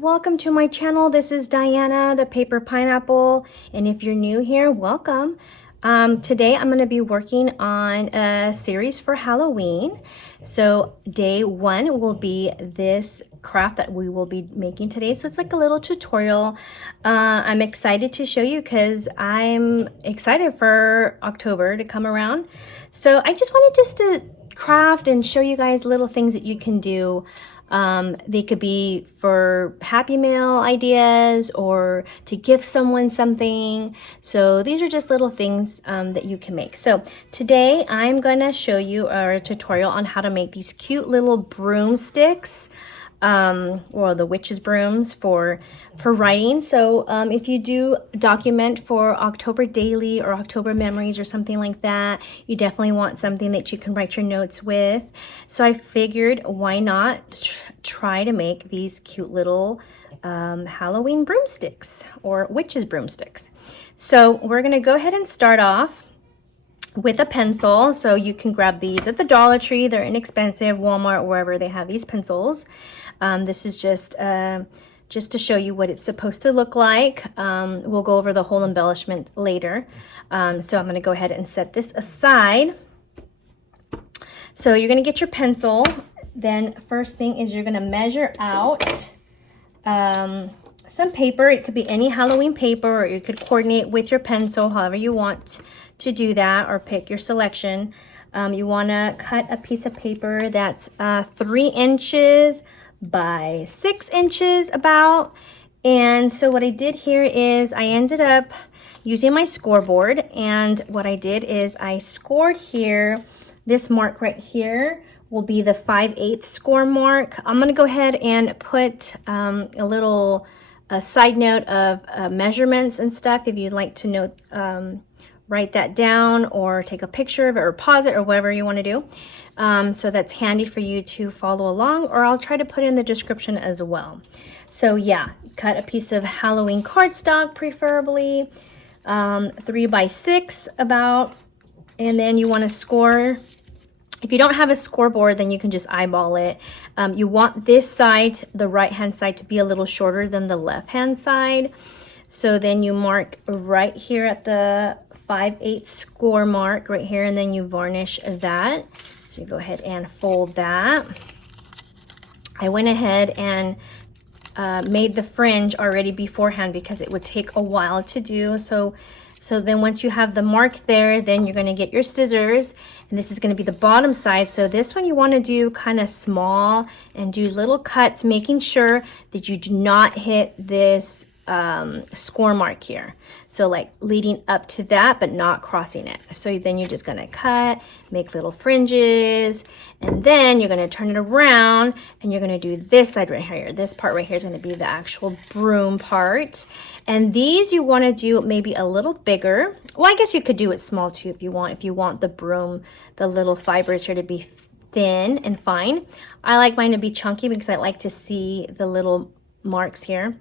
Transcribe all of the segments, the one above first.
welcome to my channel. This is Diana, the Paper Pineapple, and if you're new here, welcome. Today I'm going to be working on a series for Halloween. So day one will be this craft that we will be making today. So it's like a little tutorial. I'm excited to show you because I'm excited for October to come around. So I just wanted to craft and show you guys little things that you can do. They could be for Happy Meal ideas or to gift someone something. So these are just little things that you can make. So today I'm going to show you a tutorial on how to make these cute little broomsticks, or the witch's brooms for writing. So if you do document for October Daily or October Memories or something like that, you definitely want something that you can write your notes with. So I figured, why not try to make these cute little Halloween broomsticks or witch's broomsticks. So we're gonna go ahead and start off with a pencil. So you can grab these at the Dollar Tree. They're inexpensive, Walmart, wherever they have these pencils. This is just to show you what it's supposed to look like. We'll go over the whole embellishment later. So I'm going to go ahead and set this aside. So you're going to get your pencil. Then first thing is you're going to measure out some paper. It could be any Halloween paper, or you could coordinate with your pencil however you want to do that, or pick your selection. You want to cut a piece of paper that's 3 inches by 6 inches about. And so what I did here is I ended up using my scoreboard, and what I did is I scored here. This mark right here will be the 5/8 score mark. I'm going to go ahead and put a little side note of measurements and stuff if you'd like to note, write that down or take a picture of it or pause it or whatever you want to do. So that's handy for you to follow along, or I'll try to put in the description as well. So yeah, cut a piece of Halloween cardstock, preferably 3 by 6 about, and then you want to score. If you don't have a scoreboard, then you can just eyeball it. You want this side, the right hand side, to be a little shorter than the left hand side. So then you mark right here at the 5/8 score mark right here, and then you varnish that. So you go ahead and fold that. I went ahead and made the fringe already beforehand because it would take a while to do. So then once you have the mark there, then you're going to get your scissors, and this is going to be the bottom side. So this one you want to do kind of small and do little cuts, making sure that you do not hit this score mark here. So like leading up to that, but not crossing it. So then you're just going to cut, make little fringes, and then you're going to turn it around and you're going to do this side right here. This part right here is going to be the actual broom part. And these you want to do maybe a little bigger. Well, I guess you could do it small too if you want. If you want the broom, the little fibers here to be thin and fine. I like mine to be chunky because I like to see the little marks here.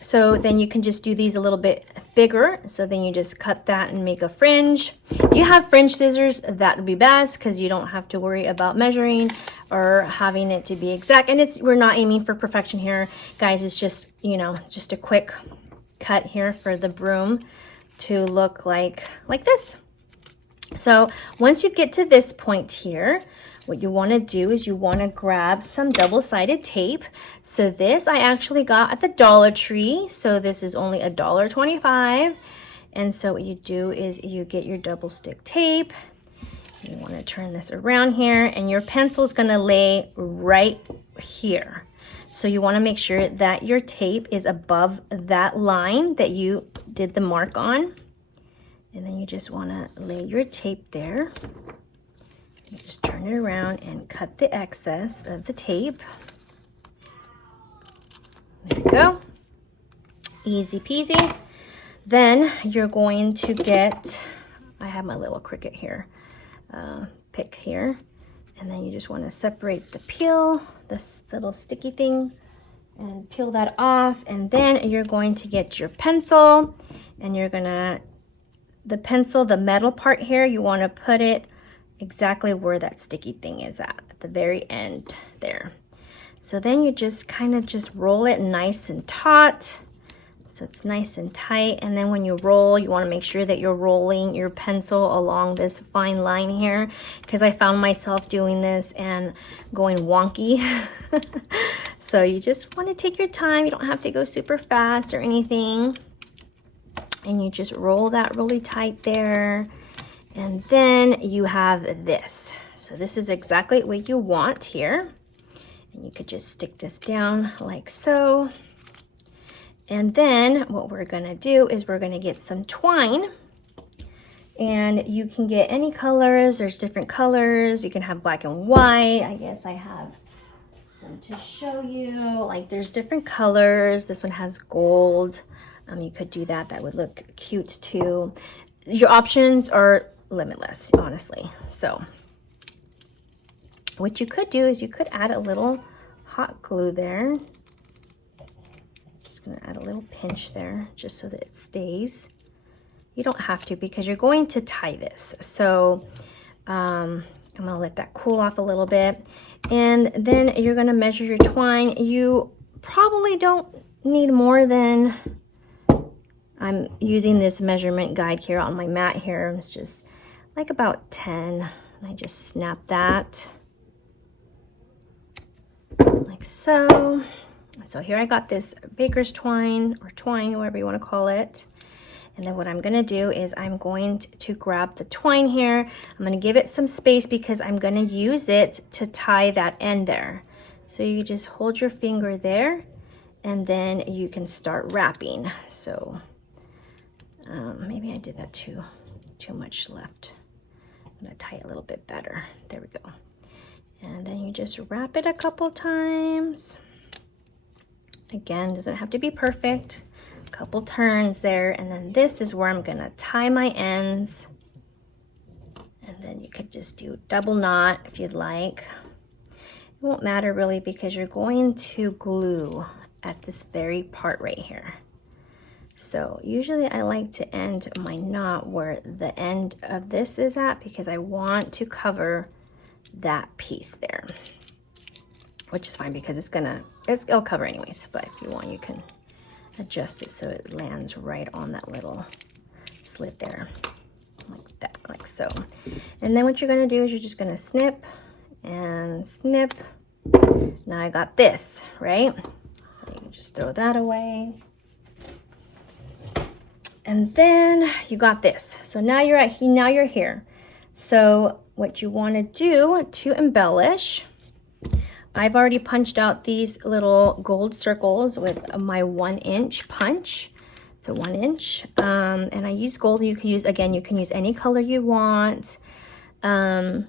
So then you can just do these a little bit bigger. So then you just cut that and make a fringe. If you have fringe scissors, that would be best because you don't have to worry about measuring or having it to be exact. And we're not aiming for perfection here, guys. It's just, you know, just a quick cut here for the broom to look like this. So once you get to this point here, what you want to do is you want to grab some double-sided tape. So this I actually got at the Dollar Tree. So this is only $1.25. And so what you do is you get your double stick tape. You want to turn this around here, and your pencil is going to lay right here. So you want to make sure that your tape is above that line that you did the mark on. And then you just want to lay your tape there. You just turn it around and cut the excess of the tape. There you go. Easy peasy. Then you're going to get, I have my little Cricut here, pick here. And then you just want to separate the peel, this little sticky thing, and peel that off. And then you're going to get your pencil, and you're going to, the pencil, the metal part here, you want to put it exactly where that sticky thing is at the very end there. So then you just kind of just roll it nice and taut. So it's nice and tight, and then when you roll, you want to make sure that you're rolling your pencil along this fine line here, because I found myself doing this and going wonky. So you just want to take your time. You don't have to go super fast or anything. And you just roll that really tight there. And then you have this. So this is exactly what you want here. And you could just stick this down like so. And then what we're gonna do is we're gonna get some twine, and you can get any colors. There's different colors. You can have black and white. I guess I have some to show you. Like there's different colors. This one has gold. You could do that. That would look cute too. Your options are limitless, honestly. So what you could do is you could add a little hot glue there. Gonna add a little pinch there just so that it stays. You don't have to because you're going to tie this. So I'm gonna let that cool off a little bit, and then you're gonna measure your twine. You probably don't need more than, I'm using this measurement guide here on my mat here. It's just like about 10, and I just snap that like so. So here I got this baker's twine, or twine, whatever you want to call it. And then what I'm going to do is I'm going to grab the twine here. I'm going to give it some space because I'm going to use it to tie that end there. So you just hold your finger there, and then you can start wrapping. So maybe I did that too much left. I'm going to tie it a little bit better. There we go. And then you just wrap it a couple times. Again, doesn't have to be perfect. A couple turns there, and then this is where I'm gonna tie my ends. And then you could just do double knot if you'd like. It won't matter really because you're going to glue at this very part right here. So usually I like to end my knot where the end of this is at because I want to cover that piece there. Which is fine because it'll cover anyways, but if you want, you can adjust it so it lands right on that little slit there, like that, like so. And then what you're gonna do is you're just gonna snip and snip. Now I got this, right? So you can just throw that away. And then you got this. So now you're now you're here. So what you wanna do to embellish, I've already punched out these little gold circles with my 1-inch punch. It's a 1 inch. And I use gold. You can use, again, you can use any color you want. You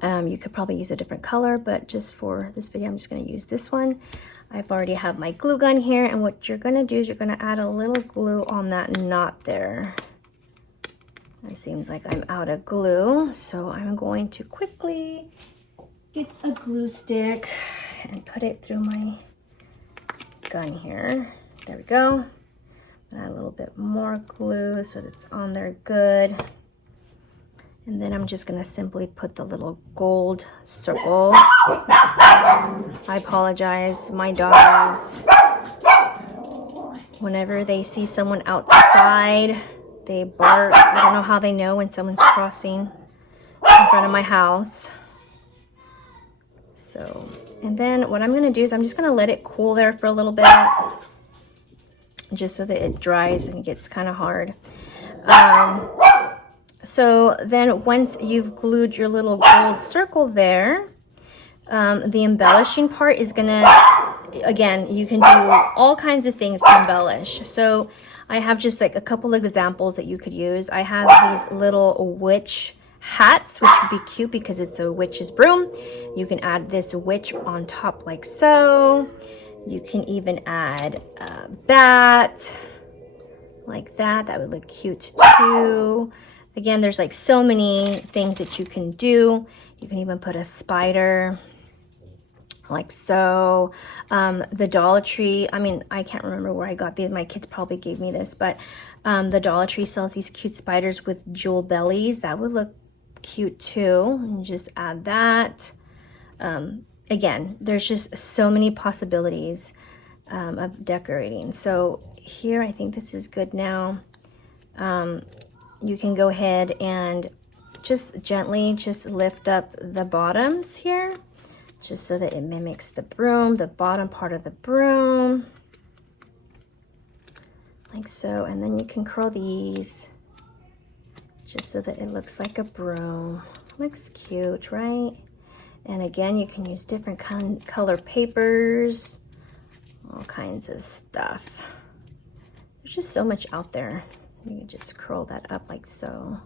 could probably use a different color, but just for this video, I'm just gonna use this one. I've already have my glue gun here, and what you're gonna do is you're gonna add a little glue on that knot there. It seems like I'm out of glue, so I'm going to quickly get a glue stick and put it through my gun here. There we go. Add a little bit more glue so that it's on there good. And then I'm just gonna simply put the little gold circle. I apologize, my dogs, whenever they see someone outside, they bark. I don't know how they know when someone's crossing in front of my house. So, and then what I'm gonna do is I'm just gonna let it cool there for a little bit, just so that it dries and it gets kind of hard. So then once you've glued your little gold circle there, the embellishing part is gonna, again, you can do all kinds of things to embellish. So I have just like a couple of examples that you could use. I have these little witch hats, which would be cute because it's a witch's broom. You can add this witch on top like so. You can even add a bat like that. That would look cute too. Again, there's like so many things that you can do. You can even put a spider like so. The Dollar Tree, I mean, I can't remember where I got these. My kids probably gave me this, but the Dollar Tree sells these cute spiders with jewel bellies. That would look cute too. And just add that. again, there's just so many possibilities of decorating. So here, I think this is good now. You can go ahead and just gently just lift up the bottoms here, just so that it mimics the broom, the bottom part of the broom, like so. And then you can curl these just so that it looks like a broom. Looks cute, right? And again, you can use different color papers, all kinds of stuff. There's just so much out there. You can just curl that up like so.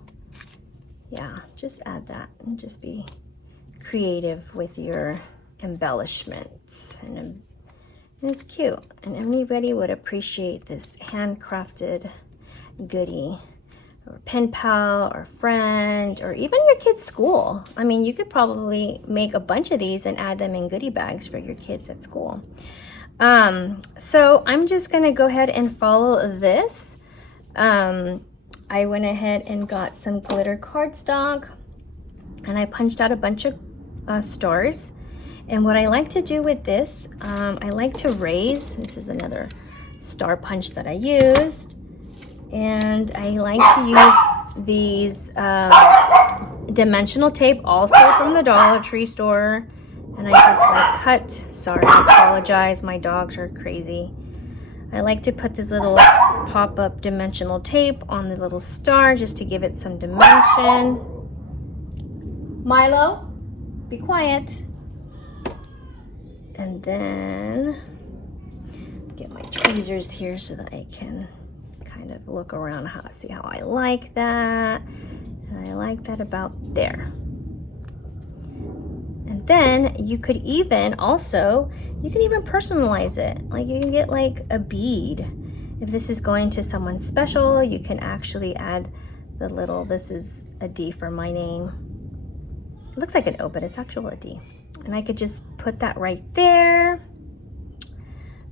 Yeah, just add that and just be creative with your embellishments. And it's cute. And anybody would appreciate this handcrafted goodie. Or pen pal or friend, or even your kid's school. I mean, you could probably make a bunch of these and add them in goodie bags for your kids at school. So I'm just gonna go ahead and follow this. I went ahead and got some glitter cardstock, and I punched out a bunch of stars. And what I like to do with this, I like to raise. This is another star punch that I used. And I like to use these dimensional tape, also from the Dollar Tree store. And I just like cut, sorry, I apologize, my dogs are crazy. I like to put this little pop-up dimensional tape on the little star just to give it some dimension. Milo, be quiet. And then get my tweezers here so that I can kind of look around, see how I like that. And I like that about there. And then you could even personalize it. Like you can get like a bead. If this is going to someone special, you can actually add the little, this is a D for my name. It looks like an O, but it's actually a D. And I could just put that right there.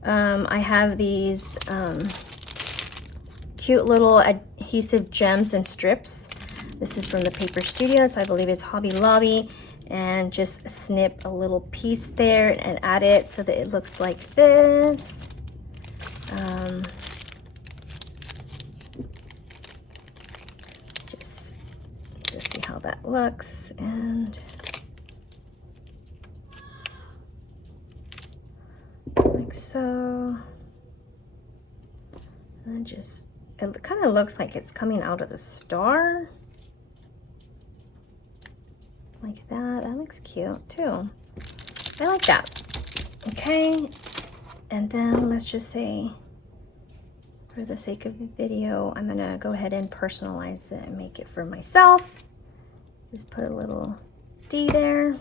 I have these cute little adhesive gems and strips. This is from the Paper Studio, so I believe it's Hobby Lobby. And just snip a little piece there and add it so that it looks like this. Just see how that looks. And like so. And just, it kind of looks like it's coming out of the star. Like that. That looks cute too. I like that. Okay. And then let's just say, for the sake of the video, I'm going to go ahead and personalize it and make it for myself. Just put a little D there.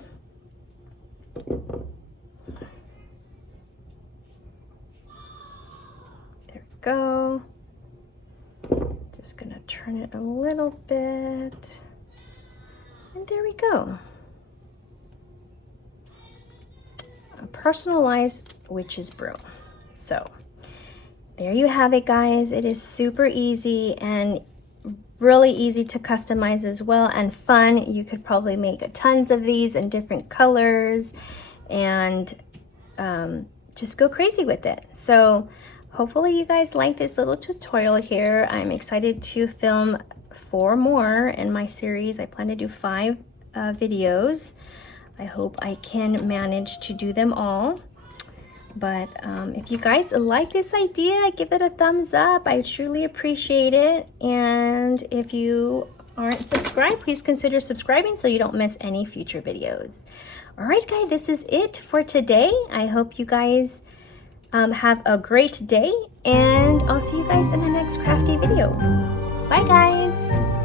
There we go. Just going to turn it a little bit. And there we go. A personalized witch's broom. So there you have it, guys. It is super easy and really easy to customize as well, and fun. You could probably make tons of these in different colors and just go crazy with it. So hopefully you guys like this little tutorial here. I'm excited to film 4 more in my series. I plan to do 5 videos. I hope I can manage to do them all. But if you guys like this idea, give it a thumbs up. I truly appreciate it. And if you aren't subscribed, please consider subscribing so you don't miss any future videos. All right, guys, this is it for today. I hope you guys have a great day, and I'll see you guys in the next crafty video. Bye, guys.